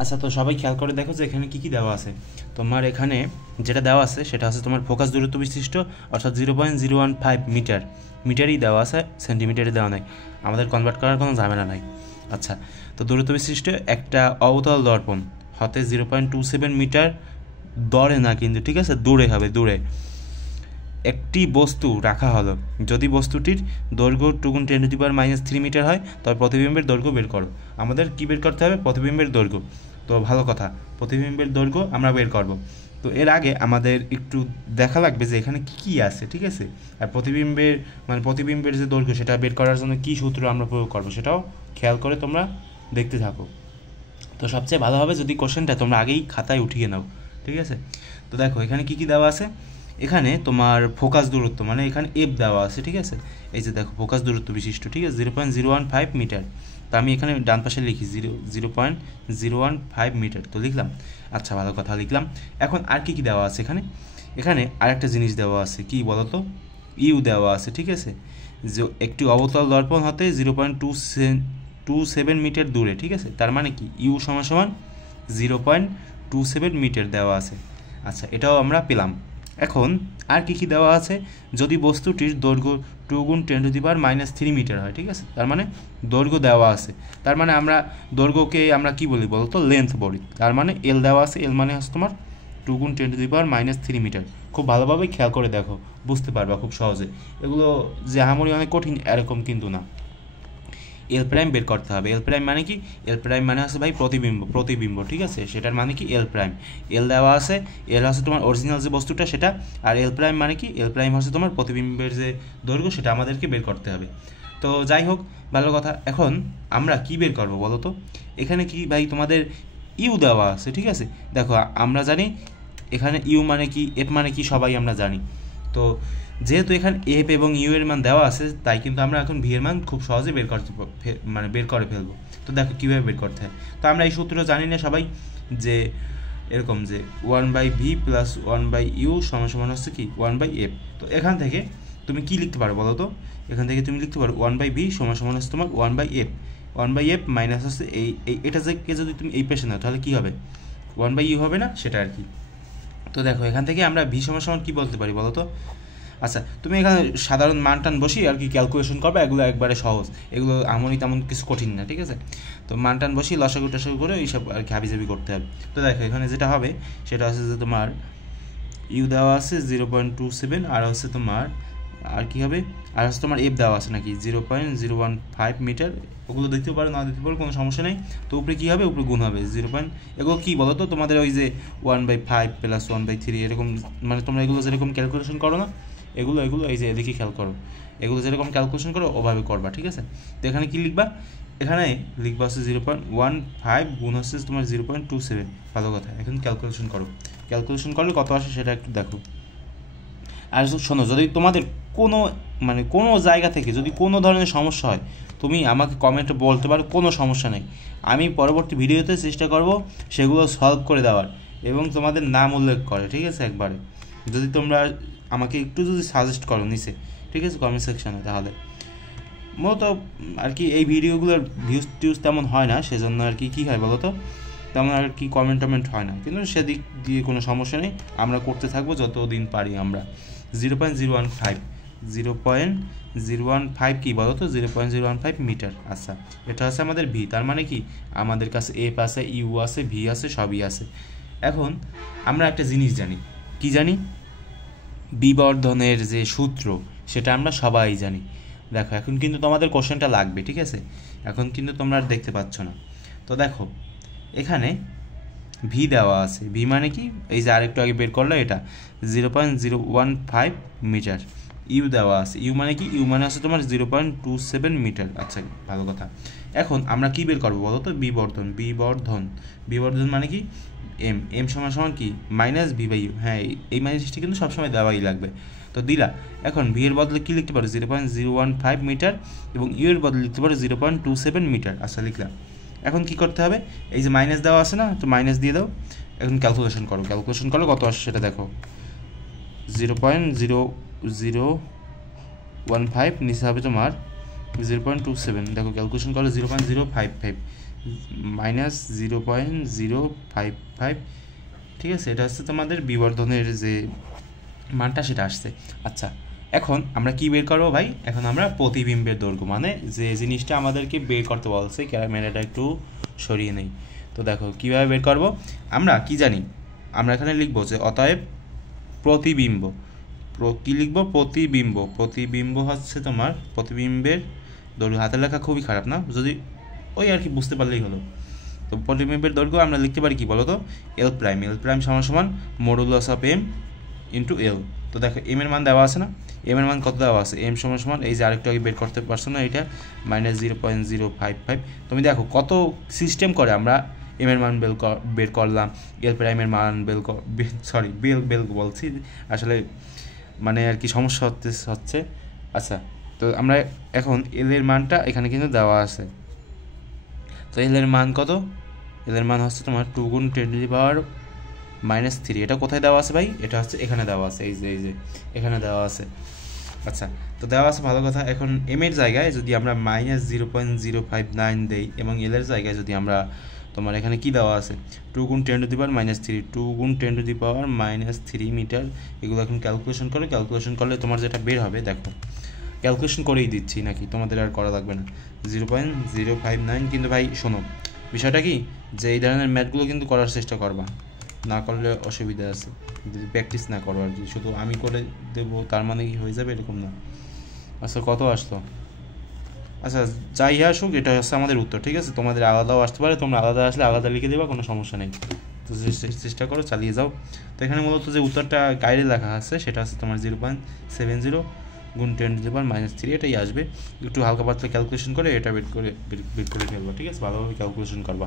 আচ্ছা, তো সবাই খেয়াল করে দেখো যে এখানে কি কি দেওয়া আছে। তোমার এখানে যেটা দেওয়া আছে সেটা হচ্ছে তোমার ফোকাস দূরত্ব বিশিষ্ট, অর্থাৎ 0.015 মিটার। মিটারই দেওয়া আছে, সেন্টিমিটারে দেওয়া নাই, আমাদের কনভার্ট করার কোনো ঝামেলা নাই। আচ্ছা, তো দূরত্ব বিশিষ্ট একটা অবতল দর্পণ হতে 0.27 মিটার দূরে না কিন্তু, ঠিক আছে, দূরে হবে, দূরে একটি বস্তু রাখা হলো। যদি বস্তুটির দৈর্ঘ্য 2 × 10⁻³ মিটার হয় তবে প্রতিবিম্বের দৈর্ঘ্য বের করো। আমাদের কি বের করতে হবে? প্রতিবিম্বের দৈর্ঘ্য। তো ভালো কথা, প্রতিবিম্বের দৈর্ঘ্য আমরা বের করব। তো এর আগে আমাদের একটু দেখা লাগবে যে এখানে কি কি আছে, ঠিক আছে, আর প্রতিবিম্বের যে দৈর্ঘ্য সেটা বের করার জন্য কি সূত্র আমরা প্রয়োগ করবো সেটাও খেয়াল করে তোমরা দেখতে থাকো। তো সবচেয়ে ভালো হবে যদি কোশ্চেনটা তোমরা আগেই খাতায় উঠিয়ে নাও, ঠিক আছে। তো দেখো এখানে কি কি দেওয়া আছে। এখানে তোমার ফোকাস দূরত্ব মানে এখানে এফ দেওয়া আছে, ঠিক আছে। এই যে দেখো ফোকাস দূরত্ব বিশিষ্ট, ঠিক আছে, 0.015 মিটার। তো আমি এখানে ডান পাশে লিখি 0.015 মিটার, তো লিখলাম। আচ্ছা, ভালো কথা, লিখলাম। এখন আর কি কি দেওয়া আছে এখানে? এখানে আরেকটা জিনিস দেওয়া আছে, কি বলতো, ইউ দেওয়া আছে, ঠিক আছে, যে একটি অবতল দর্পণ হতে 0.27 মিটার দূরে, ঠিক আছে। তার মানে কি ইউ সমান সমান 0.27 মিটার দেওয়া আছে। আচ্ছা, এটাও আমরা পেলাম। এখন আর কি কি দেওয়া আছে? যদি বস্তুটির দৈর্ঘ্য 2 × 10⁻³ মিটার হয়, ঠিক আছে, তার মানে দৈর্ঘ্য দেওয়া আছে। তার মানে আমরা দৈর্ঘ্যকে আমরা কি বলি বলতো? লেন্থ বলি। তার মানে এল দেওয়া আছে, এল মানে হচ্ছে তোমার 2 × 10⁻³ মিটার। খুব ভালোভাবে খেয়াল করে দেখো, বুঝতে পারবা খুব সহজে। এগুলো যে আহামরি অনেক কঠিন এরকম কিন্তু না। এল প্রাইম বের করতে হবে। এল প্রাইম মানে কি? এল প্রাইম মানে হচ্ছে ভাই প্রতিবিম্ব, ঠিক আছে, সেটার মানে কি এল প্রাইম। এল দেওয়া আছে, এল হচ্ছে তোমার অরিজিনাল যে বস্তুটা সেটা, আর এল প্রাইম মানে কি? এল প্রাইম হচ্ছে তোমার প্রতিবিম্বের যে দৈর্ঘ্য সেটা আমাদেরকে বের করতে হবে। তো যাই হোক, ভালো কথা। এখন আমরা কি বের করবো বলো তো? এখানে কি ভাই তোমাদের ইউ দেওয়া আছে, ঠিক আছে। দেখো আমরা জানি এখানে ইউ মানে কি, এফ মানে কি, সবাই আমরা জানি। তো যেহেতু এখানে এফ এবং ইউ এর মান দেওয়া আছে, তাই কিন্তু আমরা এখন ভি এর মান খুব সহজে বের করে ফেলবো। তো দেখো কীভাবে বের করতে হয়। তো আমরা এই সূত্র জানি না সবাই, যে এরকম যে 1/v + 1/u = হচ্ছে কি 1/f। তো এখান থেকে তুমি কি লিখতে পারো বলো তো? এখান থেকে তুমি লিখতে পারো 1/v = হচ্ছে তোমার 1/f। 1/f মাইনাস হচ্ছে এটা থেকে যদি তুমি এই পেশে নাও তাহলে কি হবে? 1/u হবে না, সেটা আর কি। তো দেখো এখান থেকে আমরা ভি সমান কি বলতে পারি বলো তো? আচ্ছা, তুমি এখানে সাধারণ মান টান বসি আর কি ক্যালকুলেশন করবে, এগুলো একবারে সহজ, এগুলো আমনই তেমন কিছু কঠিন না, ঠিক আছে। তো মান টান বসি লসাগু টসাগু করে এইসব আর কি হাবিজাবি করতে হবে। তো দেখো এখানে যেটা হবে সেটা হচ্ছে যে তোমার ইউ দেওয়া আছে 0.27, আর হচ্ছে তোমার আর কি হবে, আর হচ্ছে তোমার এফ দেওয়া আছে নাকি 0.015 মিটার। ওগুলো দিতেও পারো না দিতে পারো, কোনো সমস্যা নেই। তো উপরে কী হবে? উপরে গুণ হবে 0. এগুলো কী বলো তো? তোমাদের ওই যে 1/5 + 1/3 এরকম, মানে তোমরা এগুলো যেরকম ক্যালকুলেশন করো না, এগুলো এই যে এদিকে খেয়াল করো, এগুলো যেরকম ক্যালকুলেশন করো ওভাবে করবা, ঠিক আছে। তো এখানে কী লিখবা? এখানে লিখবা হচ্ছে 0.15 গুণ হচ্ছে তোমার 0.27। ভালো কথা, এখন ক্যালকুলেশন করো। ক্যালকুলেশন করলে কত আসে সেটা একটু দেখো। আর শোনো, যদি তোমাদের কোনো জায়গা থেকে যদি কোনো ধরনের সমস্যা হয়, তুমি আমাকে কমেন্টে বলতে পারো, কোনো সমস্যা নেই। আমি পরবর্তী ভিডিওতে চেষ্টা করব সেগুলো সলভ করে দেওয়ার এবং তোমাদের নাম উল্লেখ করে, ঠিক আছে, একবারে। যদি তোমরা আমাকে একটু যদি সাজেস্ট করো নিচে, ঠিক আছে, কমেন্ট সেকশানে, তাহলে মূলত আর কি এই ভিডিওগুলোর ভিউজ তেমন হয় না, সেজন্য আর কি কী হয় বলো তো, তেমন আর কি কমেন্ট হয় না, কিন্তু সেদিক দিয়ে কোনো সমস্যা নেই, আমরা করতে থাকবো যতদিন পারি আমরা। 0.015 কী বলো তো? 0.015 মিটার। আচ্ছা, এটা হচ্ছে আমাদের ভি। তার মানে কি আমাদের কাছে এফ আছে, ইউ আছে, ভি আছে, সবই আছে। এখন আমরা একটা জিনিস জানি, কি জানি? বিবর্ধনের যে সূত্র সেটা আমরা সবাই জানি। দেখো এখন কিন্তু তোমাদের কোশ্চেনটা লাগবে, ঠিক আছে, এখন কিন্তু তোমরা আর দেখতে পাচ্ছ না। তো দেখো এখানে ভি দেওয়া আছে, ভি মানে কি? এই যে আরেকটু আগে বের করলো এটা 0.015 মিটার। ইউ দেওয়া আছে, ইউ মানে কি? ইউ মানে হচ্ছে তোমার 0.27 মিটার। আচ্ছা, ভালো কথা। এখন আমরা কি বের করবো বলো তো? বিবর্ধন মানে কি? এম সমান কি? -v/u। হ্যাঁ, এই মাইনাসটি কিন্তু সবসময় দেওয়াই লাগবে। তো দিলা। এখন ভি এর বদলে কি লিখতে পারো? 0.015 মিটার, এবং ইউ এর বদলে লিখতে পারো 0.27 মিটার। আচ্ছা, লিখলাম। এখন কি করতে হবে? এই যে মাইনাস দেওয়া আছে না, তো মাইনাস দিয়ে দাও। এখন ক্যালকুলেশন করলে কত আসে সেটা দেখো। 0.0015 নিচে হবে তোমার 0.27। দেখো ক্যালকুলেশন করলে 0.055, -0.055, ঠিক আছে, এটা হচ্ছে তোমাদের বিবর্ধনের যে মানটা সেটা আসছে। আচ্ছা, এখন আমরা কি বের করবো ভাই? এখন আমরা প্রতিবিম্বের দৈর্ঘ্য, মানে যে জিনিসটা আমাদেরকে বের করতে বলছে, ক্যামেরাটা একটু সরিয়ে নেই। তো দেখো কীভাবে বের করবো, আমরা কি জানি, আমরা এখানে লিখবো যে অতএব প্রতিবিম্ব, কী লিখবো? প্রতিবিম্ব। প্রতিবিম্ব হচ্ছে তোমার প্রতিবিম্বের দৈর্ঘ্য, হাতের লেখা খুবই খারাপ না, যদি ওই আর কি বুঝতে পারলেই হলো। তো প্রতিবিম্বের দৈর্ঘ্য আমরা লিখতে পারি কি বলো তো? এল প্রাইম। এল প্রাইম সমান সমান modulus of M into L. তো দেখো এম এর মান দেওয়া আছে না? এম এর মান কত দেওয়া আছে? এম সমান সমান এই যে আরেকটু আগে বের করতে পারছো না, এটা -0.055। তুমি দেখো কত সিস্টেম করে আমরা এম এর মান বের করলাম, এল প্রাইমের মান বের বলছি আসলে, মানে আর কি সমস্যা হচ্ছে। আচ্ছা, তো আমরা এখন এল এর মানটা এখানে কিন্তু দেওয়া আছে। তো এল এর মান কত? এল এর মান হচ্ছে তোমার 2 × 10⁻³ এটা কোথায় দেওয়া আছে ভাই? এটা হচ্ছে এখানে দেওয়া আছে, এই যে এখানে দেওয়া আছে। আচ্ছা, তো দেওয়া আছে ভালো কথা। এখন এম এর জায়গায় যদি আমরা -0.059 দেই এবং এল এর জায়গায় যদি আমরা তোমার এখানে কি দেওয়া আছে? 2 × 10⁻³ 2 × 10⁻³ মিটার। এগুলো এখন ক্যালকুলেশন করলে তোমার যেটা বের হবে, দেখো ক্যালকুলেশন করেই দিচ্ছি নাকি, তোমাদের আর করা লাগবে না। 0.059। কিন্তু ভাই শোনো, বিষয়টা কি, যে এই ধরনের ম্যাথগুলো কিন্তু করার চেষ্টা করবা, না করলে অসুবিধা আছে, যদি প্র্যাকটিস না করো আর কি। শুধু আমি করে দেবো তার মানে কি হয়ে যাবে এরকম না। আচ্ছা, কত আসলো? আচ্ছা, যাই আসুক, এটা হচ্ছে আমাদের উত্তর, ঠিক আছে। তোমাদের আলাদাও আসতে পারে, তোমরা আলাদা আসলে আলাদা লিখে দেবা, কোনো সমস্যা নেই। তো চেষ্টা করো, চালিয়ে যাও। তো এখানে মূলত যে উত্তরটা গাইডে লেখা আছে সেটা আছে তোমার 0.70 × 10⁻³ এটাই আসবে। একটু হালকা পাতলা ক্যালকুলেশন করে এটা বের করে ফেলবো, ঠিক আছে, ভালোভাবে ক্যালকুলেশন করবা।